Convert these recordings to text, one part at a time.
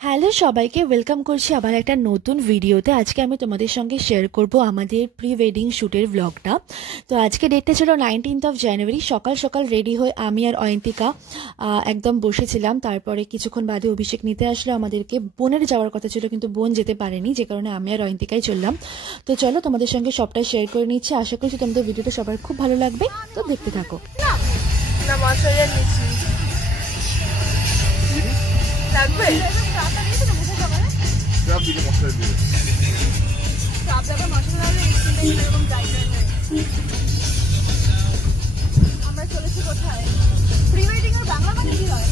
Hello সবাইকে welcome করছি আবার একটা নতুন ভিডিওতে। আজকে আমি তোমাদের সঙ্গে শেয়ার করব আমাদের প্রি ওয়েডিং শ্যুটের ব্লগটা। তো আজকে ডেটটা ছিল 19th জানুয়ারি। সকাল সকাল রেডি হয়ে আমি আর অয়ন্তিকা একদম বসেছিলাম। তারপরে কিছুক্ষণ বাদে অভিষেক নিতে আসলে আমাদেরকে। বোনের যাওয়ার কথা ছিল কিন্তু বোন যেতে পারেনি, যে কারণে আমি আর অয়ন্তিকাই চললাম। তো চলো তোমাদের সঙ্গে সবটাই শেয়ার করে নিচ্ছি। আশা করছি তোমাদের ভিডিওটা সবার খুব ভালো লাগবে, তো দেখতে থাকো। আমরা চলেছি কোথায়? প্রি ওয়েডিং এর বাংলা মানে কি হয়?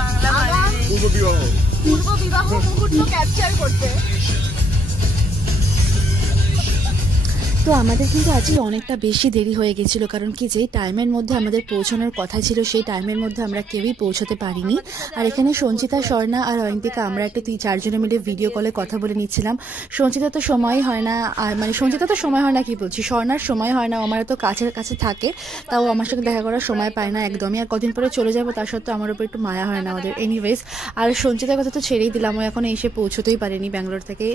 বাংলা মানে পূর্ব বিবাহ মুহূর্ত ক্যাপচার করতে। তো আমাদের কিন্তু আজকে অনেকটা বেশি দেরি হয়ে গেছিলো, কারণ কি যেই টাইমের মধ্যে আমাদের পৌঁছানোর কথা ছিল সেই টাইমের মধ্যে আমরা কেউই পৌঁছাতে পারিনি। আর এখানে সঞ্চিতা, স্বর্ণা আর অয়ন্তিকা আমরা একটা 3-4 জনে মিলে ভিডিও কলে কথা বলে নিচ্ছিলাম। সঞ্চিতা তো সময় হয় না, আর মানে সঞ্চিতা তো সময় হয় না কি বলছি, স্বর্ণার সময় হয় না, আমার তো কাছে কাছে থাকে, তাও আমার সঙ্গে দেখা করার সময় পায় না একদমই। আর কদিন পরে চলে যাবো, তার সত্ত্বেও আমার উপর একটু মায়া হয় না ওদের। এনিওয়েজ, আর সঞ্চিতার কথা তো ছেড়েই দিলাম, ও এখন এসে পৌঁছতেই পারেনি ব্যাঙ্গালোর থেকে।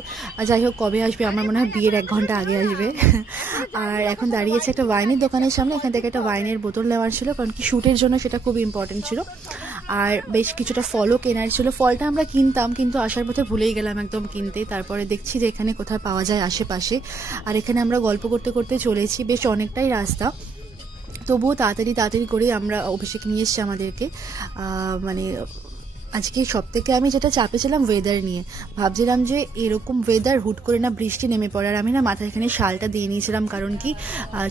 যাই হোক, কবে আসবে? আমার মনে হয় বিয়ের 1 ঘন্টা আগে আসবে। আর এখন দাঁড়িয়েছে একটা ওয়াইনের দোকানের সামনে। এখান থেকে একটা ওয়াইনের বোতল নেওয়ার ছিল, কারণ কি শ্যুটের জন্য সেটা খুব ইম্পর্টেন্ট ছিল। আর বেশ কিছুটা ফলও কেনার ছিল। ফলটা আমরা কিনতাম, কিন্তু আসার পথে ভুলেই গেলাম একদম কিনতে। তারপরে দেখছি যে এখানে কোথায় পাওয়া যায় আশেপাশে। আর এখানে আমরা গল্প করতে করতে চলেছি, বেশ অনেকটাই রাস্তা। তবুও তাড়াতাড়ি করে আমরা অভিষেক নিয়ে এসছি আমাদেরকে। মানে আজকে সব থেকে আমি যেটা চাপে ছিলাম ওয়েদার নিয়ে। ভাবছিলাম যে এরকম ওয়েদার, হুট করে না বৃষ্টি নেমে পড়ে। আর আমি না মাথায় এখানে শালটা দিয়ে নিয়েছিলাম, কারণ কি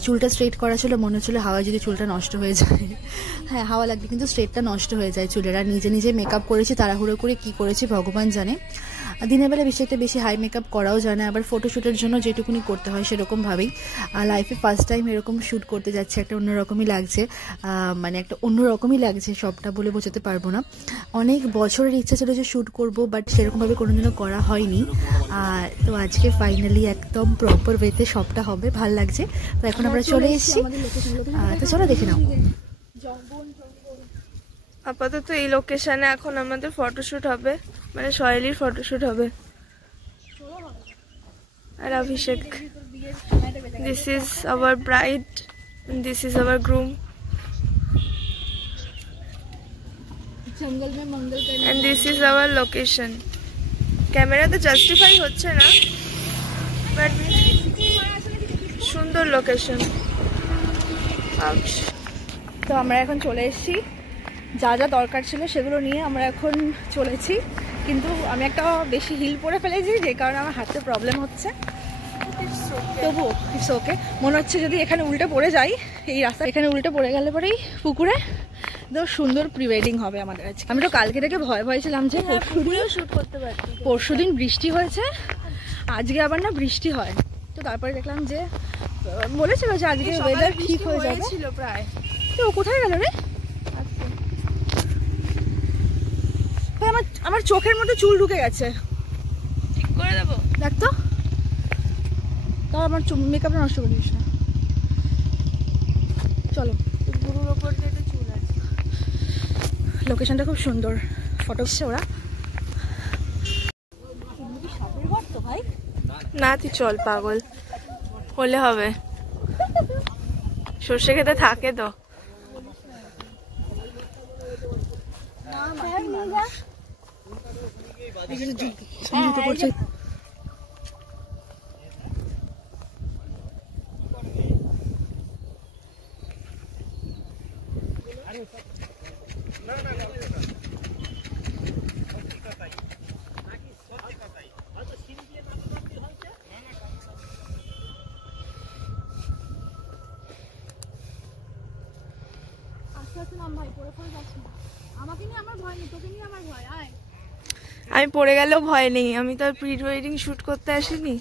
চুলটা স্ট্রেট করা ছিল, মনে হচ্ছিলো হাওয়া যদি চুলটা নষ্ট হয়ে যায়। হ্যাঁ, হাওয়া লাগলে কিন্তু স্ট্রেটটা নষ্ট হয়ে যায় চুলের। আর নিজে নিজে মেকআপ করেছি, তাড়াহুড়ো করে কি করেছি ভগবান জানে। দিনের বেলা বেশি হাই মেকআপ করাও যায় না, আবার ফটোশ্যুটের জন্য যেটুকুনি করতে হয় সেরকমভাবেই। লাইফে ফার্স্ট টাইম এরকম শ্যুট করতে যাচ্ছে, একটা অন্যরকমই লাগছে। মানে একটা অন্যরকমই লাগছে, সবটা বলে বোঝাতে পারবো না। অনেক বছরের ইচ্ছা ছিল যে শ্যুট করবো, বাট সেরকমভাবে কোনোদিনও করা হয়নি। তো আজকে ফাইনালি একদম প্রপার ওয়েতে সবটা হবে, ভাল লাগছে। তো এখন আমরা চলে এসেছি, তো চলো দেখে নাও। আপাতত এই লোকেশনে এখন আমাদের ফটোশুট হবে, মানে সয়েলির ফটোশুট হবে। আর Abhishek, this is our bride, this is our groom, and this is our location. ক্যামেরাতে জাস্টিফাই হচ্ছে না, বাট সুন্দর লোকেশন। তো আমরা এখন চলে এসেছি, যা যা দরকার ছিল সেগুলো নিয়ে আমরা এখন চলেছি। কিন্তু আমি একটা বেশি হিল পরে ফেলেছি, যে কারণে আমার হাতে প্রবলেম হচ্ছে। তবু ইটস ওকে। মনে হচ্ছে যদি এখানে উল্টে পড়ে যাই, এই রাস্তা এখানে উল্টে পড়ে গেলে পরেই পুকুরে, তো সুন্দর প্রি ওয়েডিং হবে আমাদের আজকে। আমি তো কালকে থেকে ভয় ছিলাম যে পরশুদিন বৃষ্টি হয়েছে, আজকে আবার না বৃষ্টি হয়। তো তারপরে দেখলাম যে বলেছিল যে আজকে ওয়েদার ঠিক হয়ে যাবে প্রায়। তো ও কোথায় গেল রে? আমার চোখের মধ্যে চুল ঢুকে গেছে, ঠিক করে দেবো দেখ তো। তাও আমার মেকআপটা নষ্ট করে দিস না। চলো, গুরুর ওপর দিয়ে চুল আছে। লোকেশনটা খুব সুন্দর, ফটো এসছে ওরা। ভাই না, তুই চল, পাগল হলে হবে। সর্ষে খেতে থাকে তো। আমি পড়ে গেলেও ভয় নেই, আমি তো আর প্রি ওয়েডিং শুট করতে আসিনি।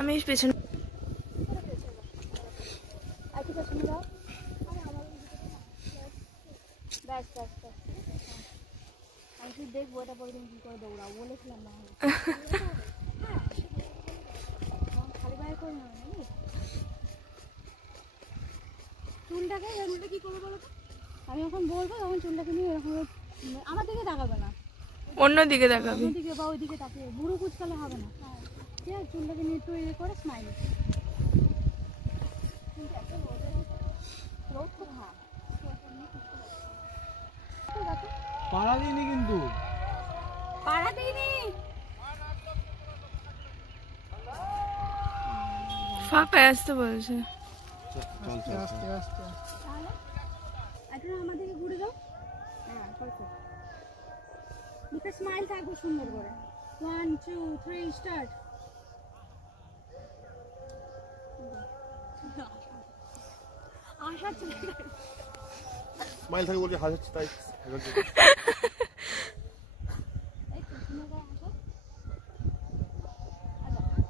আমি পেছনে দেখবো এটা পরে কি করে দৌড়াও বলেছিলাম না। খালি বাইরে করে চুলটাকে চুলটা কি করবো বলো তো, আমি যখন বলবো তখন চুলটাকে নিয়ে এরকম আমার দিকে তাকাবে না, অন্য দিকে তাকাবে, অন্যদিকে বা ওইদিকে তাকিয়ে বুড়ো কুচকালে হবে না। ঠিক আছে, চুলটাকে নিয়ে একটু ইয়ে করে স্মাইল। পাড়া দিইনি কিন্তু, পাড়া দিইনি। ফাঁকায় আসতে বলছে। তাহলে এখন আমাদেরকে ঘুরে দাও। হ্যাঁ, মুখে স্মাইল থাকবে সুন্দর করে। 1 2 3 স্টার্ট। আশা চলে স্মাইল থাকে বলি হাসছে তাই।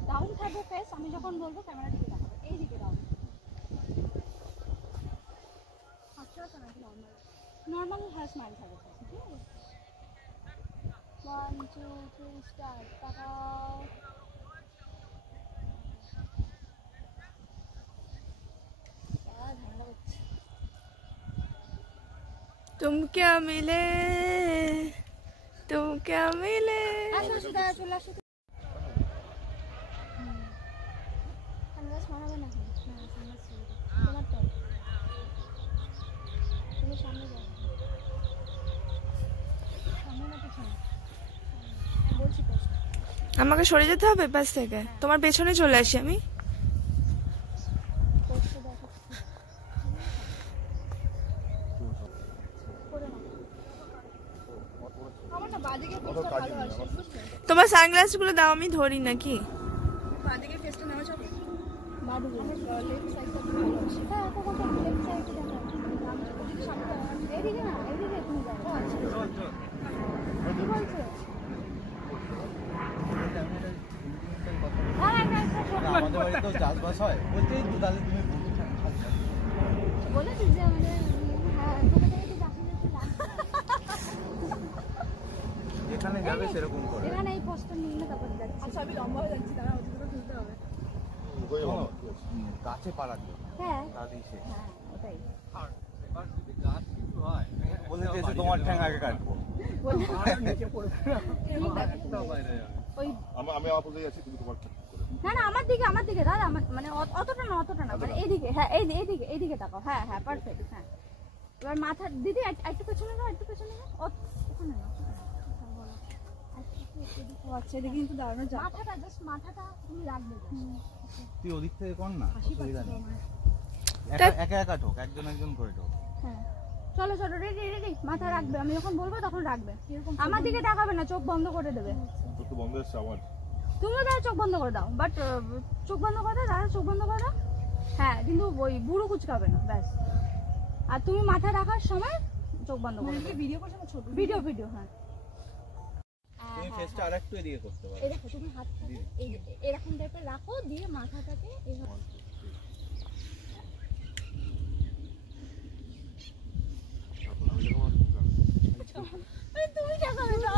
ডাউন থাকবে ফেস, আমি যখন বলবো ক্যামেরা দিকে তাকাবে, এই দিকে ডাউন। নর্মাল হ্যাঁ স্মাইল থাকবে, ঠিক আছে। 1 2 3 স্টার্ট। তাকাও। ঠান্ডা হচ্ছে। तुम क्या मिले, तुम क्या मिले। আসো আসো, দাঁড়া চলে আসো। সানগ্লাস মারাবে না, না সানগ্লাস ছেড়ে দাও। তোমার তো তুমি সামনে যাও, সামনে না পিছনে, আমি বলছি তো। আমাকে সরে যেতে হবে পাশ থেকে, তোমার পেছনে চলে আসি আমি। পোস্টে দেখো করে নাও। আমার না বাদিকে ফেসটা ভালো আসে, বুঝলে? তোমার সানগ্লাস গুলো দাও, আমি ধরি নাকি। বাদিকে ফেসটা নেওয়া যাবে? বাদিকে আমার লেফট সাইডটা ভালো আসে। হ্যাঁ, তখন তো লেফট সাইডটা দেখো। আমি ওদিকে সামনে যাবো, এদিকে না, এদিকে তুমি যাও। ও আচ্ছা, কি বলছো? আমাদের বাড়িতেও চাষবাস হয়, বলতেই তো তাহলে তুমি বলেছিস যে আমাদের হ্যাঁ তোকে থেকে একটু চাষি যাচ্ছে লাগবে। যেখানে যাবে সেরকম করে। এখানে এই পোস্টটা নিয়ে না তারপর যাচ্ছি। আচ্ছা আমি লম্বা হয়ে যাচ্ছি, দাঁড়া ওদিকে খুলতে হবে। গাছে পাড়া দিও, হ্যাঁ তাতেই সে হ্যাঁ ওটাই বলে যে তোমার ঠ্যাং আগে কাটবো। ওই আমি আপুজে যাচ্ছি, তুমি তোমার না না আমার দিকে দাদা, আমার মানে অতটা না মানে এইদিকে, হ্যাঁ এইদিকে তাকাও। হ্যাঁ হ্যাঁ পারফেক্ট। হ্যাঁ এবার মাথা দিদি একটু পেছনে নাও, ওখানে নাও। আচ্ছা এদিকে কিন্তু দাঁড়ানো যায়, মাথাটা জাস্ট মাথাটা তুমি রাখবে। তুই ওদিক থেকে কর না, অসুবিধা নেই। একা একা ঠোক, একজন করে ঠোক। হ্যাঁ চলো রেডি মাথা রাখবে, আমি যখন বলবো তখন রাখবে। আমার দিকে তাকাবে না, চোখ বন্ধ করে দেবে। তো বন্ধ হচ্ছে আমার, তুমি দাঁড়া চোখ বন্ধ করে দাও, বাট চোখ বন্ধ করে দাও, দাঁড়া চোখ বন্ধ করে দাও। হ্যাঁ কিন্তু ওই বুড়ো কুচকাবে না, ব্যাস। আর তুমি মাথা রাখার সময় চোখ বন্ধ করে দাও। ভিডিও করছো না? ছোট ভিডিও। হ্যাঁ তুমি ফেসটা আরেকটু এদিকে করতে পারো। এই দেখো তুমি হাতটাকে এরকম টাইপের রাখো, দিয়ে মাথাটাকে এইভাবে।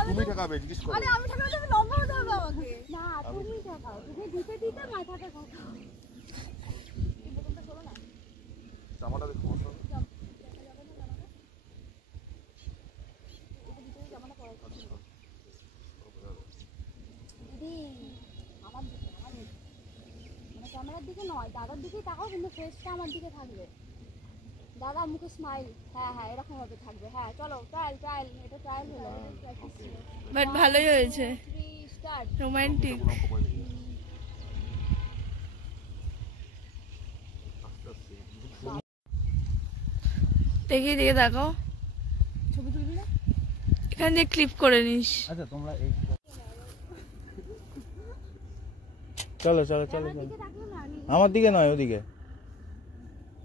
তুমি ঠেকাবে, জিজ্ঞেস করো। আরে আমি ঠেকালে তুমি লম্বা হতে হবে আমাকে। না তুমি ঠেকাও, তুমি দিতে মাথাটা কথা। এই বোতলটা শোনো না, জামাটা দেখো। দিদি আমার দিকে মানে ক্যামেরার দিকে নয়, দাদার দিকেই তাকাও, কিন্তু ফেসটা আমার দিকে থাকবে। দাদা মুখে স্মাইল, হ্যাঁ এরকম ভাবে থাকবে। হ্যাঁ চলো ট্রায়াল, এটা ট্রায়াল হলো। বাট ভালোই হয়েছে, 3 স্টার্ট। রোমান্টিক। দেখি দিকে দেখাও, ছবি তুলবি না? এখান দিয়ে ক্লিপ করে নিস। আচ্ছা তোমরা এই চলো দিকে তাকিও না, আমি আমার দিকে নয়, ওদিকে।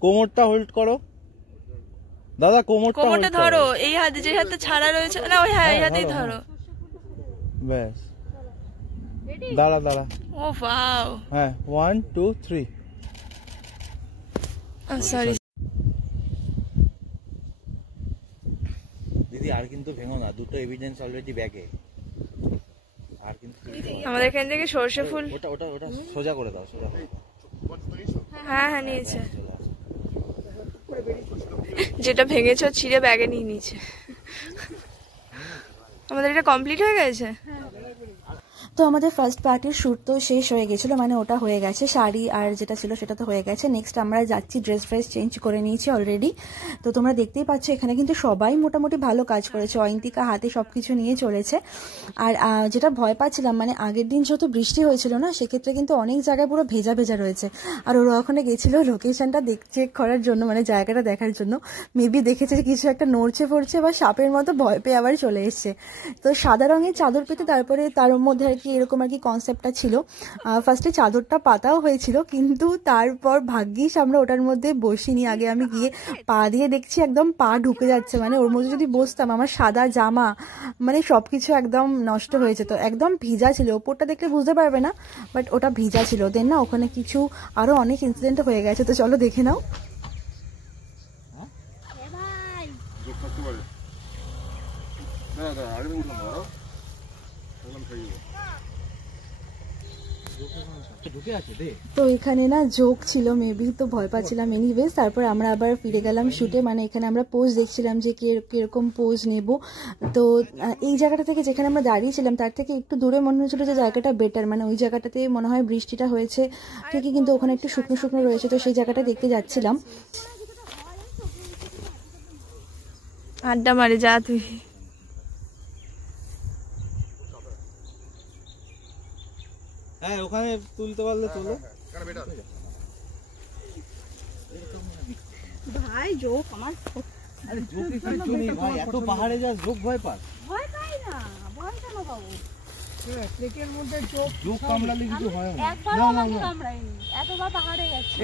কোমরটা হোল্ড করো দাদা, কোমরটা ধরো, এই হাতে যে হাতে ছাড়া রয়েছে না, ওই হ্যাঁ এই হাতেই ধরো। ব্যাস, রেডি? দাঁড়া। ও ওয়াও, হ্যাঁ 1 2 3। সরি। দিদি আর কিন্তু ভেঙো না, দুটো এভিডেন্স অলরেডি ব্যাগে। আর কিন্তু আমাদের এখান থেকে সরষে ফুল, ওটা সোজা করে দাও, সোজা করে দাও। হ্যাঁ নিয়েছে। যেটা ভেঙেছো ছিঁড়ে ব্যাগে নিয়ে নিয়েছে। আমাদের এটা কমপ্লিট হয়ে গেছে। তো আমাদের ফার্স্ট পার্টির শ্যুট তো শেষ হয়ে গেছিলো, মানে ওটা হয়ে গেছে, শাড়ি আর যেটা ছিল সেটা তো হয়ে গেছে। নেক্সট আমরা যাচ্ছি, ড্রেস চেঞ্জ করে নিয়েছি অলরেডি। তো তোমরা দেখতেই পাচ্ছ এখানে কিন্তু সবাই মোটামুটি ভালো কাজ করেছে, অয়ন্তিকা হাতে সব কিছু নিয়ে চলেছে। আর যেটা ভয় পাচ্ছিলাম, মানে আগের দিন যেহেতু বৃষ্টি হয়েছিল না, সেক্ষেত্রে কিন্তু অনেক জায়গায় পুরো ভেজা ভেজা রয়েছে। আর ওরা ওখানে গেছিলো লোকেশনটা চেক করার জন্য, মানে জায়গাটা দেখার জন্য। মেবি দেখেছে কিছু একটা নড়ছে ফড়ছে বা সাপের মতো, ভয় পেয়ে আবার চলে এসছে। তো সাদা রঙের চাদর পেতে তারপরে তার মধ্যে আর কি এরকম আর কি কনসেপ্টটা ছিল। ফার্স্টে চাদরটা পাতাও হয়েছিল, কিন্তু তারপর ভাগ্যিস আমরা ওটার মধ্যে বসিনি। আগে আমি গিয়ে পা দিয়ে দেখছি একদম পা ঢুকে যাচ্ছে, মানে ওর মধ্যে যদি বসতাম আমার সাদা জামা মানে সব কিছু একদম নষ্ট হয়ে যেত। একদম ভিজা ছিল, ওপরটা দেখলে বুঝতে পারবে না, বাট ওটা ভিজা ছিল। দেন না ওখানে কিছু আরও অনেক ইনসিডেন্ট হয়ে গেছে, তো চলো দেখে নাও। তো এখানে না জোক ছিল মেবি, তো ভয় পাচ্ছিলাম এনিওয়েজ। তারপর আমরা আবার ফিরে গেলাম শুটে, মানে এখানে আমরা পোজ দেখছিলাম যে কিরকম পোজ নেব। তো এই জায়গাটা থেকে যেখানে আমরা দাঁড়িয়েছিলাম তার থেকে একটু দূরে মনে হচ্ছিল যে জায়গাটা বেটার, মানে ওই জায়গাটাতে মনে হয় বৃষ্টিটা হয়েছে ঠিকই, কিন্তু ওখানে একটু শুকনো শুকনো রয়েছে, তো সেই জায়গাটা দেখতে যাচ্ছিলাম। আড্ডা মারে যা তুই। হ্যাঁ ওখানে তুলতে পারলে তোলো ভাই। জোক আমার ভাই, এত পাহাড়ে যা জোক ভয় পাস? ভয় পাই না, ভয় কেন পাবো? ট্রেকের মধ্যে জোক কামড়ালে কিছু হয় না। একবারও আমাকে কামড়ায়নি, এতবার পাহাড়ে গেছি।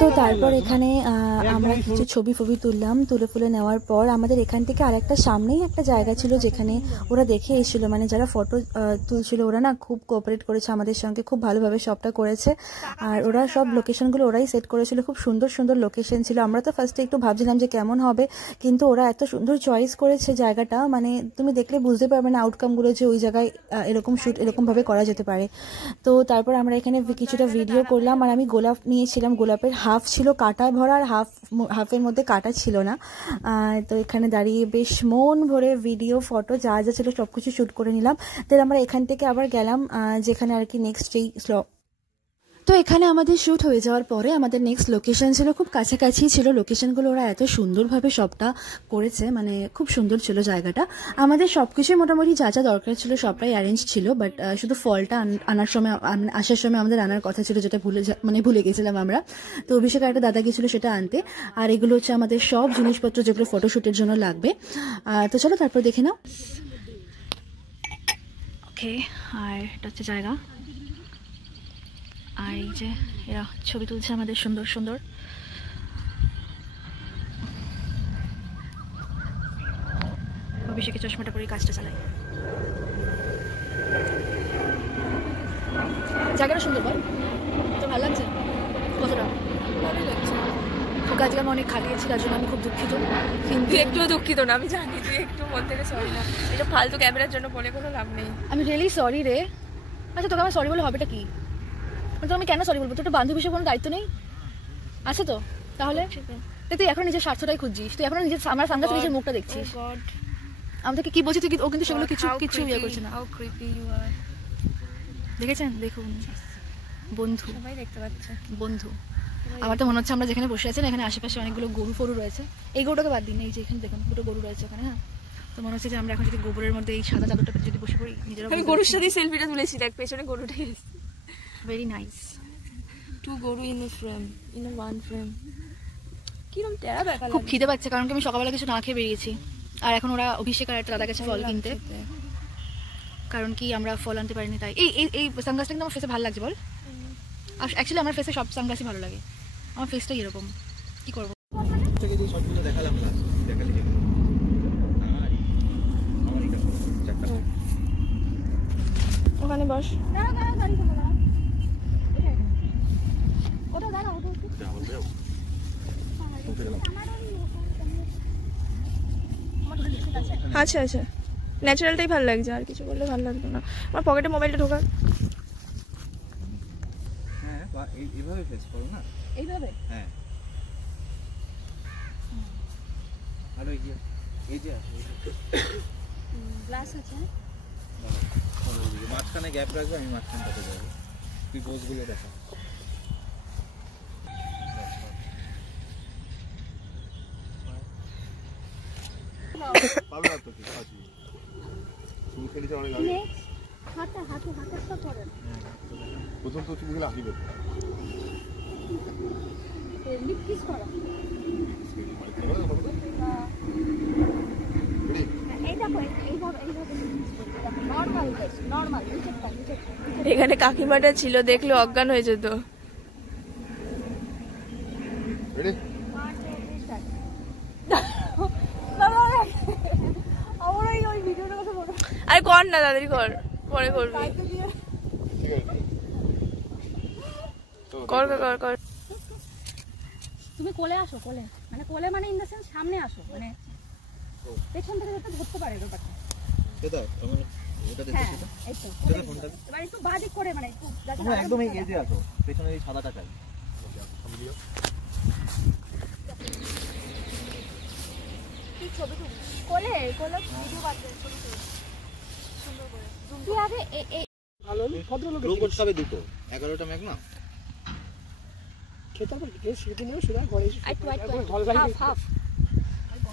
তো তারপর এখানে আমরা কিছু ছবি তুললাম। তুলে নেওয়ার পর আমাদের এখান থেকে আরেকটা সামনেই একটা জায়গা ছিল যেখানে ওরা দেখে এসেছিলো, মানে যারা ফটো তুলছিল ওরা না খুব কোঅপারেট করেছে আমাদের সঙ্গে, খুব ভালোভাবে সবটা করেছে। আর ওরা সব লোকেশনগুলো ওরাই সেট করেছিল, খুব সুন্দর সুন্দর লোকেশন ছিল। আমরা তো ফার্স্টে একটু ভাবছিলাম যে কেমন হবে, কিন্তু ওরা এত সুন্দর চয়েস করেছে জায়গাটা, মানে তুমি দেখলে বুঝতে পারবে না আউটকামগুলো যে ওই জায়গায় এরকম শ্যুট এরকমভাবে করা যেতে পারে। তো তারপর আমরা এখানে কিছুটা ভিডিও করলাম। আর আমি গোলাপ নিয়েছিলাম, গোলাপের হাফ ছিল কাটা ভরা আর হাফের মধ্যে কাটা ছিল না। তো এখানে দাঁড়িয়ে বেশ মন ভরে ভিডিও ফটো যা যা ছিল সব কিছু শ্যুট করে নিলাম। দেন আমরা এখান থেকে আবার গেলাম যেখানে আর কি নেক্সট এই তো এখানে আমাদের শ্যুট হয়ে যাওয়ার পরে আমাদের নেক্সট লোকেশন ছিল খুব কাছাকাছি ছিল। লোকেশনগুলো ওরা এত সুন্দরভাবে সবটা করেছে, মানে খুব সুন্দর ছিল জায়গাটা। আমাদের সব কিছুই মোটামুটি যা যা দরকার ছিল সবটাই অ্যারেঞ্জ ছিল, বাট শুধু ফলটা আসার সময় আমাদের আনার কথা ছিল, যেটা ভুলে গেছিলাম আমরা। তো অভিষেক একটা দাদা গেছিলো সেটা আনতে। আর এগুলো হচ্ছে আমাদের সব জিনিসপত্র যেগুলো ফটোশ্যুটের জন্য লাগবে। তো চলো তারপর দেখে নাও। ওকে, আর এটা হচ্ছে জায়গা, আর এই যে এরা ছবি তুলছে আমাদের সুন্দর সুন্দর। অভিষেকের চশমাটা পরে কাজটা চালাই। জায়গাটা সুন্দর, বল তো ভালো লাগছে? কতটা ভালোই লাগছে। তোকে আজকে আমি অনেক খাটিয়েছি, তার জন্য আমি খুব দুঃখিত। কিন্তু একটুও দুঃখিত না, আমি জানি তুই একটু মন থেকে সরি না। এটা ফালতু ক্যামেরার জন্য বলে কোনো লাভ নেই। আমি রিয়েলি সরি রে। আচ্ছা তোকে আমার সরি বলে হবেটা কি? তো আমি কেন সরি বলবো? তোর তো বান্ধবী হিসেবে কোনো দায়িত্ব নেই আছে তো? তাহলে তুই এখন নিজের স্বার্থটাই খুঁজছিস, তুই এখন নিজের আমার সামনে নিজের মুখটা দেখছিস। আমাদেরকে কি বলছি তুই, ও কিন্তু সেগুলো কিছু ইয়ে করছে না। দেখেছেন? দেখুন বন্ধু, সবাই দেখতে পাচ্ছে বন্ধু। আমার তো মনে হচ্ছে আমরা যেখানে বসে আছি না, এখানে আশেপাশে অনেকগুলো গরু ফরু রয়েছে। এই গরুটাকে বাদ দিন, এই যে এখানে দেখুন দুটো গরু রয়েছে ওখানে। হ্যাঁ, তো মনে হচ্ছে যে আমরা এখন যদি গোবরের মধ্যে এই সাদা চাদরটা পেতে যদি বসে পড়ি নিজেরা। আমি গরুর সাথে সেলফিটা তুলেছি, দেখ পেছনে গরুটাই এসেছে। Very nice. টু গরু in A frame, in a one frame. কিরকম টেরা ব্যাপার। খুব খিদে পাচ্ছে কারণ আমি সকালবেলা কিছু না খেয়ে বেরিয়েছি। আর এখন ওরা অভিষেক আর একটা দাদা গেছে ফল কিনতে, কারণ কি আমরা ফল আনতে পারিনি তাই। এই সানগ্লাসটা কিন্তু আমার ফেসে ভালো লাগছে, বল? অ্যাকচুয়ালি আমার ফেসে সব সানগ্লাসই ভালো লাগে, আমার ফেসটা এরকম। কি করবো? ওখানে বস। আচ্ছা আচ্ছা, ন্যাচারালটাই ভালো লাগছে, আর কিছু বললে ভালো লাগতো না। আমার পকেটে মোবাইলটা ঢোকা। হ্যাঁ এইভাবে ফেস করো না, এইভাবে। হ্যাঁ ভালো এগিয়ে এই যে গ্লাস আছে মাঝখানে গ্যাপ রাখবে, আমি মাঝখানটাতে যাবো, তুই পোজগুলো দেখা। পারবে তো কি আছে তুমি খেলিতে অনেক আগে হাতে হাতে হাতেরটা করেন প্রথম তো তুমি খেলে আসবে লিপ কিস করো এই দেখো এইভাবে নর্মাল নর্মাল নিচেরটা এখানে কাকিমাটা ছিল, দেখলে অজ্ঞান হয়ে যেত। আমার ওই ভিডিওটার কথা মনে আরে কর না, তাড়াতাড়ি কর, পরে করবি। কর কর কর কর। তুমি কোলে আসো, কোলে মানে কোলে মানে ইন দ্য সেন্স সামনে আসো, মানে পেছন থেকে যেতে ধরতে পারে ব্যাপারটা। সেটা তোমার এটা দেখো হ্যাঁ সেটা এই তো সেটা ফোনটা এবার একটু বাদিক করে মানে একটু যাতে তুমি একদম এই এজে আসো, পেছনে এই সাদাটা চাই। কি ছবি তুলি কোলে কোলে ভিডিও বাদে ছবি তুলি সুন্দর করে তুই আগে এই ভালো ভদ্রলোক গ্রো করতে হবে দুটো 11টা ম্যাগ না খেতে হবে কি সেটা নিয়ে শুধু ঘরে এসে একটু হাফ হাফ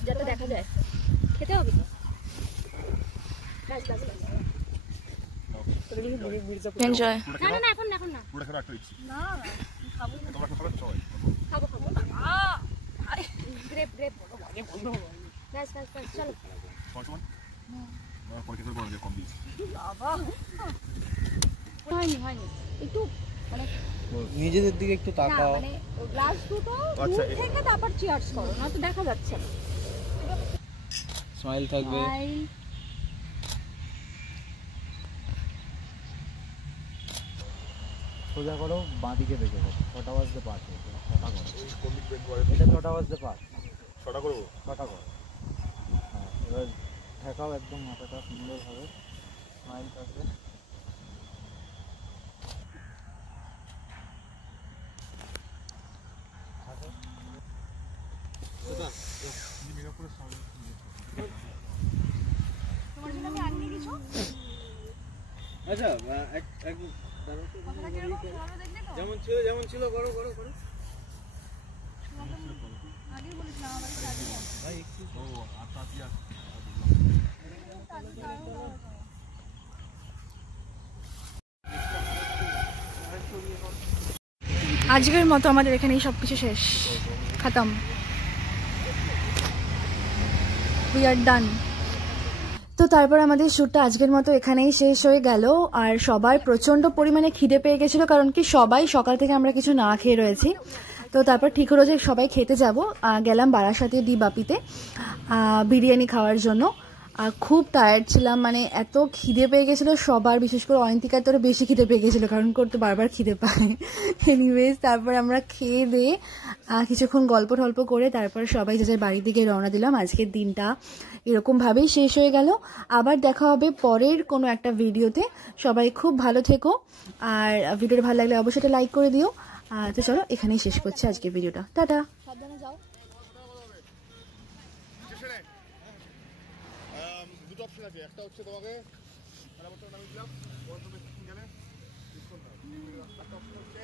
যাতে দেখা যায় খেতে হবে তো গাছ গাছ এনজয়। না না না এখন না এখন না পুরো খাবার একটা দিচ্ছি না খাবো না তোমরা খাবে সবাই খাবো খাবো গ্রেপ গ্রেপ আগে বন্ধ গাছ গাছ গাছ চলো কতক্ষণ পরে কিছু বলবে কম দিস বাবা হয়নি হয়নি একটু মানে নিজেদের দিকে একটু তাকাও, মানে গ্লাস দুটো দূর থেকে তারপর চিয়ার্স করো, না তো দেখা যাচ্ছে না। স্মাইল থাকবে। সোজা করো, বাঁ দিকে দেখে দাও, 6টা বাজতে 5 মিনিট, 6টা করো, এটা 6টা বাজতে 5, 6টা করবো, 6টা করো। হ্যাঁ এবার ঠেকাও একদম মাথাটা সুন্দরভাবে, স্মাইল থাকবে। তোমার জন্য আমি আনিয়ে কিছু আচ্ছা এক যেমন ছিল করো করো করো। আগে বলেছিলাম আমার কাছে ভাই একটু ও আচ্ছা কি আছে আজকের মতো আমাদের এখানেই সবকিছু শেষ, খতম, উই আর ডান। তো তারপর আমাদের শ্যুটটা আজকের মতো এখানেই শেষ হয়ে গেল। আর সবার প্রচণ্ড পরিমাণে খিদে পেয়ে গেছিলো, কারণ কি সবাই সকাল থেকে আমরা কিছু না খেয়ে রয়েছি। তো তারপর ঠিক হলো যে সবাই খেতে যাব, গেলাম বারাসাতে ডি বাপিতে বিরিয়ানি খাওয়ার জন্য। খুব টায়ার্ড ছিলাম, মানে এত খিদে পেয়ে গেছিলো সবার, বিশেষ করে অয়ন্তিকার তো বেশি খিদে পেয়ে গেছিলো, কারণ করতে বারবার খিদে পায়। এনিওয়েজ তারপর আমরা খেয়ে দিয়ে কিছুক্ষণ গল্প টল্প করে তারপর সবাই যে যার বাড়ির দিকে রওনা দিলাম। আজকের দিনটা এরকমভাবেই শেষ হয়ে গেল। আবার দেখা হবে পরের কোনো একটা ভিডিওতে। সবাই খুব ভালো থেকো, আর ভিডিওটা ভালো লাগলে অবশ্যই লাইক করে দিও। তো চলো এখানেই শেষ করছি আজকের ভিডিওটা, টাটা। সাবধানে যাও। দুটো অপশন আছে, একটা হচ্ছে তোমাকে নামিয়ে দিলাম, গেলে একটা অপশন হচ্ছে